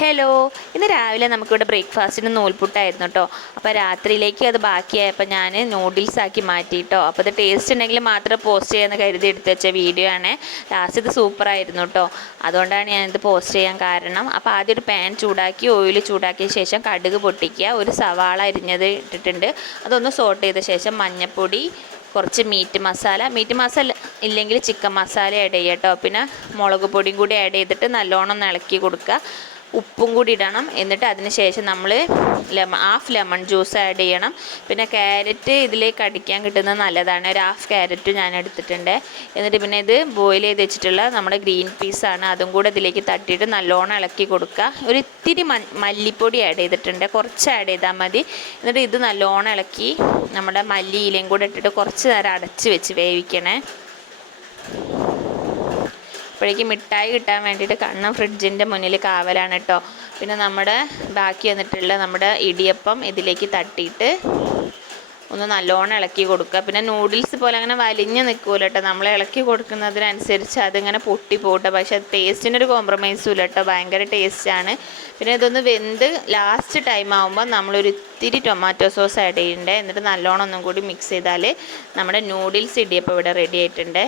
Hello, ഇന്ന് രാവിലെ നമുക്കിവിടെ ബ്രേക്ക്ഫാസ്റ്റിന് നൂൽപുട്ടായിരുന്നു കേട്ടോ. അപ്പോൾ രാത്രിയിലേക്ക് അത് ബാക്കിയായപ്പോൾ ഞാൻ നൂഡിൽസ് ആക്കി മാറ്റി കേട്ടോ. അപ്പോൾ ഇത് ടേസ്റ്റ് ഉണ്ടെങ്കിൽ മാത്രം പോസ്റ്റ് ചെയ്യാമെന്ന് കരുതി എടുത്ത് വെച്ച വീഡിയോ ആണ്. ലാസ്റ്റ് ഇത് സൂപ്പറായിരുന്നു കേട്ടോ. അതുകൊണ്ടാണ് ഞാനിത് പോസ്റ്റ് ചെയ്യാൻ കാരണം. അപ്പോൾ ആദ്യം ഒരു പാൻ ചൂടാക്കി ഓയിൽ ചൂടാക്കിയ ശേഷം കടുക് പൊട്ടിക്കുക. ഒരു സവാള അരിഞ്ഞത് ഇട്ടിട്ടുണ്ട്. അതൊന്ന് സോട്ട് ചെയ്ത ശേഷം മഞ്ഞൾപ്പൊടി, കുറച്ച് മീറ്റ് മസാല ഇല്ലെങ്കിൽ ചിക്കൻ മസാല ആഡ് ചെയ്യുക കേട്ടോ. പിന്നെ മുളക് പൊടിയും കൂടി ആഡ് ചെയ്തിട്ട് നല്ലോണം ഒന്ന് ഇളക്കി കൊടുക്കുക. ഉപ്പും കൂടി ഇടണം. എന്നിട്ട് അതിന് ശേഷം നമ്മൾ ഹാഫ് ലെമൺ ജ്യൂസ് ആഡ് ചെയ്യണം. പിന്നെ ക്യാരറ്റ് ഇതിലേക്ക് അടിക്കാൻ കിട്ടുന്നത് നല്ലതാണ്. ഒരു ഹാഫ് ക്യാരറ്റ് ഞാൻ എടുത്തിട്ടുണ്ട്. എന്നിട്ട് പിന്നെ ഇത് ബോയിൽ ചെയ്ത് വെച്ചിട്ടുള്ള നമ്മുടെ ഗ്രീൻ പീസാണ്, അതും കൂടെ ഇതിലേക്ക് തട്ടിയിട്ട് നല്ലോണം ഇളക്കി കൊടുക്കുക. ഒരു ഇത്തിരി മല്ലിപ്പൊടി ആഡ് ചെയ്തിട്ടുണ്ട്, കുറച്ച് ആഡ് ചെയ്താൽ മതി. എന്നിട്ട് ഇത് നല്ലോണം ഇളക്കി നമ്മുടെ മല്ലിയിലയും കൂടെ ഇട്ടിട്ട് കുറച്ച് നേരം അടച്ച് വെച്ച് വേവിക്കണേ. അപ്പോഴേക്ക് മിഠായി കിട്ടാൻ വേണ്ടിയിട്ട് കണ്ണം ഫ്രിഡ്ജിൻ്റെ മുന്നിൽ കാവലാണ് കേട്ടോ. പിന്നെ നമ്മുടെ ബാക്കി വന്നിട്ടുള്ള നമ്മുടെ ഇടിയപ്പം ഇതിലേക്ക് തട്ടിയിട്ട് ഒന്ന് നല്ലോണം ഇളക്കി കൊടുക്കുക. പിന്നെ നൂഡിൽസ് പോലെ അങ്ങനെ വലിഞ്ഞ് നിൽക്കൂല കേട്ടോ. നമ്മൾ ഇളക്കി കൊടുക്കുന്നതിനനുസരിച്ച് അതിങ്ങനെ പൊട്ടി പോകട്ടെ. പക്ഷേ അത് ടേസ്റ്റിനൊരു കോംപ്രമൈസും ഇല്ല കേട്ടോ, ഭയങ്കര ടേസ്റ്റാണ്. പിന്നെ ഇതൊന്ന് വെന്ത് ലാസ്റ്റ് ടൈം ആകുമ്പോൾ നമ്മളൊരു ഇത്തിരി ടൊമാറ്റോ സോസ് ആഡ് ചെയ്യണ്ടേ. എന്നിട്ട് നല്ലോണം ഒന്നും കൂടി മിക്സ് ചെയ്താൽ നമ്മുടെ നൂഡിൽസ് ഇടിയപ്പം ഇവിടെ റെഡി ആയിട്ടുണ്ട്.